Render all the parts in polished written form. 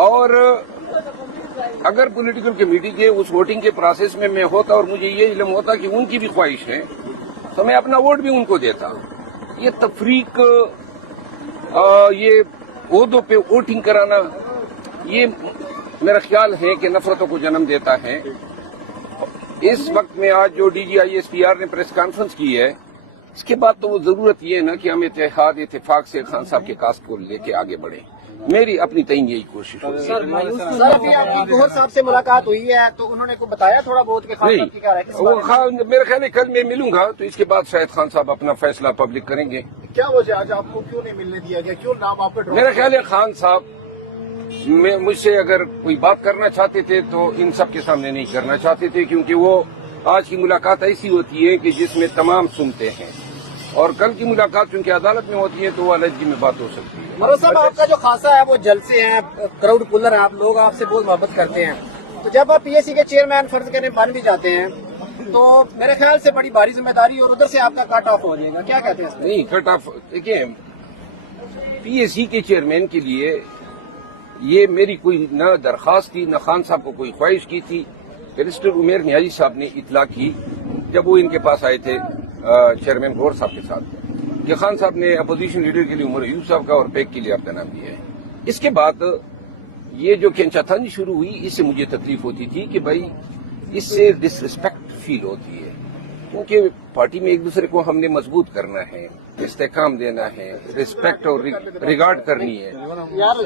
اور اگر political committee کے اس ووٹنگ کے پروسیس میں میں ہوتا اور مجھے یہ علم ہوتا کہ ان کی بھی خواہش ہے تو میں اپنا ووٹ بھی ان کو دیتا. یہ تفریق، یہ عہدوں پہ ووٹنگ کرانا، یہ میرا خیال ہے کہ نفرتوں کو جنم دیتا ہے. اس وقت میں آج جو D G I S P R نے پریس کانفرنس کی ہے، اس کے بعد تو وہ ضرورت یہ ہے نا کہ ہم اتفاق سے خان صاحب کے کاسٹ کو لے کے آگے بڑھیں. میری اپنی تئیں یہی کوشش ہوگی. سر ابھی آپ کی گوہر صاحب سے ملاقات ہوئی ہے تو انہوں نے کو بتایا تھوڑا بہت کہ خان صاحب کی کیا رائے؟ میرا خیال ہے کل میں ملوں گا تو اس کے بعد شاید خان صاحب اپنا فیصلہ پبلک کریں گے. کیا وجہ آج آپ کو کیوں نہیں ملنے دیا گیا، کیوں نام آپ کا؟ میرا خیال ہے خان صاحب مجھ سے اگر کوئی بات کرنا چاہتے تھے تو ان سب کے سامنے نہیں کرنا چاہتے تھے، کیونکہ وہ آج کی ملاقات ایسی ہوتی ہے کہ جس میں تمام سنتے ہیں، اور کل کی ملاقات چونکہ عدالت میں ہوتی ہے تو وہ علیحدگی میں بات ہو سکتی ہے. مروت صاحب آپ کا جو خاصا ہے وہ جلسے ہیں، کراؤڈ پولر ہیں، آپ لوگ آپ سے بہت محبت کرتے ہیں، تو جب آپ پی ایس سی کے چیئرمین فرض کرنے بن بھی جاتے ہیں تو میرے خیال سے بڑی بھاری ذمہ داری اور ادھر سے آپ کا کٹ آف ہو جائے گا، کیا کہتے ہیں؟ نہیں کٹ آف، دیکھیں پی ایس سی کے چیئرمین کے لیے یہ میری کوئی نہ درخواست تھی، نہ خان صاحب کو کوئی خواہش کی تھی. بیرسٹر عمیر نیازی صاحب نے اطلاع کی جب وہ ان کے پاس آئے تھے چیئرمین گور صاحب کے ساتھ کہ خان صاحب نے اپوزیشن لیڈر کے لیے عمر ایوب صاحب کا اور پیک کے لیے آپ کا نام دیا ہے. اس کے بعد یہ جو کھینچاتھانی شروع ہوئی، اس سے مجھے تکلیف ہوتی تھی کہ بھائی اس سے ڈس رسپیکٹ فیل ہوتی ہے، کیونکہ پارٹی میں ایک دوسرے کو ہم نے مضبوط کرنا ہے، استحکام دینا ہے، رسپیکٹ اور ریگارڈ کرنی ہے.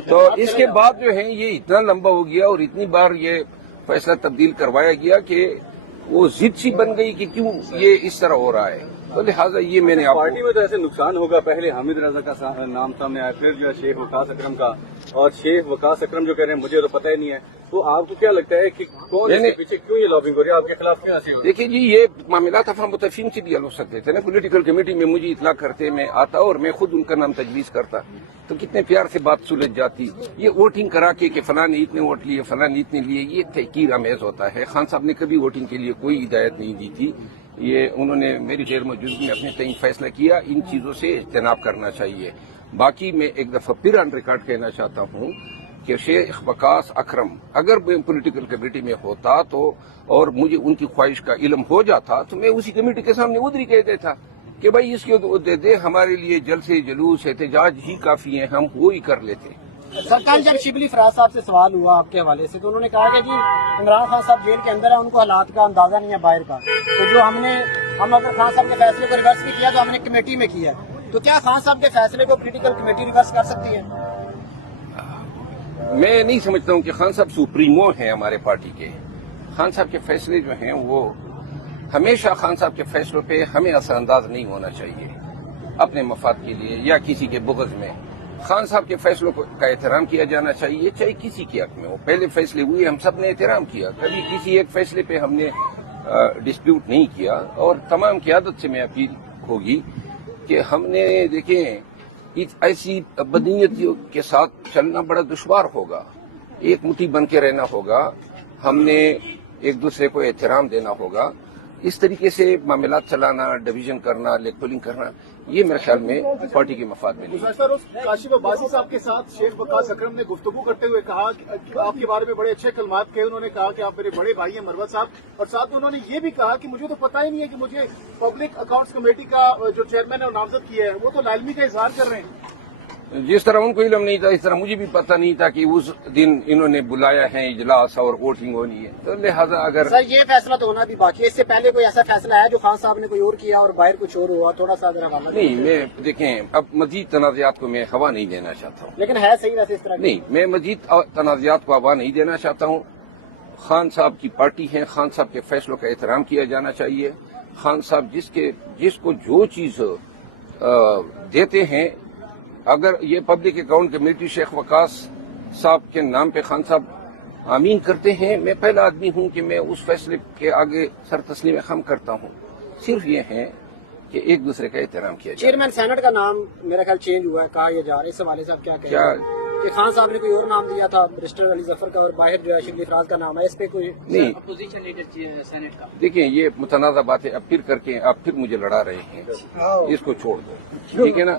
تو اس کے بعد جو ہے یہ اتنا لمبا ہو گیا اور اتنی بار یہ فیصلہ تبدیل کروایا گیا کہ وہ ضد سی بن گئی کہ کیوں یہ اس طرح ہو رہا ہے. تو لہٰذا یہ میں نے آپ پارٹی میں تو ایسے نقصان ہوگا. پہلے حامد رضا کا نام سامنے آیا، پھر جو ہے شیخ وقاص اکرم کا، اور شیخ وقاص اکرم جو کہہ رہے ہیں مجھے تو پتہ ہی نہیں ہے. تو آپ کو کیا لگتا ہے کہ کون اس کے پیچھے کیوں یہ لابنگ ہو رہی ہے، آپ کے خلاف کیوں ایسی ہو رہی ہے؟ دیکھیے جی، یہ معاملات افہام و تفہیم سے بھی حل ہو سکتے تھے نا. پولیٹیکل کمیٹی میں مجھے اطلاع کرتے، میں آتا اور میں خود ان کا نام تجویز کرتا تو کتنے پیار سے بات سلجھ جاتی. یہ ووٹنگ کرا کے کہ فلاں نے اتنے ووٹ لیے، فلاں نے اتنے لیے، یہ تحقیر آمیز ہوتا ہے. خان صاحب نے کبھی ووٹنگ کے لیے کوئی ہدایت نہیں دی تھی. یہ انہوں نے میری غیر موجودگی میں اپنے تعین فیصلہ کیا. ان چیزوں سے اجتناب کرنا چاہیے. باقی میں ایک دفعہ پھر آن ریکارڈ کہنا چاہتا ہوں کہ شیخ وقاص اکرم اگر میں پولیٹیکل کمیٹی میں ہوتا تو اور مجھے ان کی خواہش کا علم ہو جاتا تو میں اسی کمیٹی کے سامنے ادھر ہی کہہ دیتا کہ بھائی اس کو دے دے، ہمارے لیے جلسے جلوس احتجاج ہی کافی ہیں، ہم وہی کر لیتے. سر کل جب شبلی فراز صاحب سے سوال ہوا آپ کے حوالے سے تو انہوں نے کہا کہ جی عمران خان صاحب جیل کے اندر ہیں، ان کو حالات کا اندازہ نہیں ہے باہر کا، تو جو ہم اگر خان صاحب کے فیصلے کو ریورس نہیں کیا تو ہم نے کمیٹی میں کیا ہے، تو کیا خان صاحب کے فیصلے کو پولیٹیکل کمیٹی ریورس کر سکتی ہے؟ میں نہیں سمجھتا ہوں کہ خان صاحب سپریمو ہیں ہمارے پارٹی کے. خان صاحب کے فیصلے جو ہیں وہ ہمیشہ خان صاحب کے فیصلوں پہ ہمیں اثر انداز نہیں ہونا چاہیے اپنے مفاد کے لیے یا کسی کے بغض میں. خان صاحب کے فیصلوں کا احترام کیا جانا چاہیے، چاہے کسی کے حق میں ہو. پہلے فیصلے ہوئے ہم سب نے احترام کیا، کبھی کسی ایک فیصلے پہ ہم نے ڈسپیوٹ نہیں کیا. اور تمام قیادت سے میں اپیل ہوگی کہ ہم نے دیکھیں ایسی بدنیتیوں کے ساتھ چلنا بڑا دشوار ہوگا. ایک مٹھی بن کے رہنا ہوگا، ہم نے ایک دوسرے کو احترام دینا ہوگا. اس طریقے سے معاملات چلانا، ڈویژن کرنا، لیگ پولنگ کرنا، یہ میرے خیال میں پارٹی کے مفاد میں نہیں. سر کاشف عباسی صاحب کے ساتھ شیخ وقاص اکرم نے گفتگو کرتے ہوئے کہا کہ آپ کے بارے میں بڑے اچھے کلمات کہے. انہوں نے کہا کہ آپ میرے بڑے بھائی ہیں مروت صاحب، اور ساتھ میں انہوں نے یہ بھی کہا کہ مجھے تو پتہ ہی نہیں ہے کہ مجھے پبلک اکاؤنٹس کمیٹی کا جو چیئرمین ہے نامزد کیا ہے، وہ تو لالمی کا اظہار کر رہے ہیں. جس طرح ان کو علم نہیں تھا اس طرح مجھے بھی پتہ نہیں تھا کہ اس دن انہوں نے بلایا ہے اجلاس اور ووٹنگ ہونی ہے. تو لہذا اگر سر یہ فیصلہ تو ہونا بھی باقی ہے، اس سے پہلے کوئی ایسا فیصلہ ہے جو خان صاحب نے کوئی اور کیا اور باہر کچھ اور ہوا، تھوڑا سا اگر حوالہ نہیں. میں دیکھیں اب مزید تنازعات کو میں ہوا نہیں دینا چاہتا ہوں. لیکن ہے صحیح ویسے اس طرح نہیں، میں مزید تنازعات کو ہوا نہیں دینا چاہتا ہوں. خان صاحب کی پارٹی ہے، خان صاحب کے فیصلوں کا احترام کیا جانا چاہیے. خان صاحب جس کو جو چیز دیتے ہیں، اگر یہ پبلک اکاؤنٹ کمیٹی شیخ وقاص صاحب کے نام پہ خان صاحب آمین کرتے ہیں، میں پہلا آدمی ہوں کہ میں اس فیصلے کے آگے سر تسلیم خم کرتا ہوں. صرف یہ ہے کہ ایک دوسرے کا احترام کیا جائے. چیئرمین سینٹ کا نام میرا خیال چینج ہوا ہے، کہا یہ جا رہا ہے، اس حوالے سے آپ کیا کہیں گے کہ خان صاحب نے کوئی اور نام دیا تھا بیرسٹر علی ظفر کا اور باہر جو ہے شبلی فراز کا نام ہے، اس پہ کوئی نہیں. اپوزیشن لیڈر سینٹ کا دیکھیں یہ متنازع بات ہے، اب پھر کر کے آپ پھر مجھے لڑا رہے ہیں. اس کو چھوڑ دو، ٹھیک ہے نا.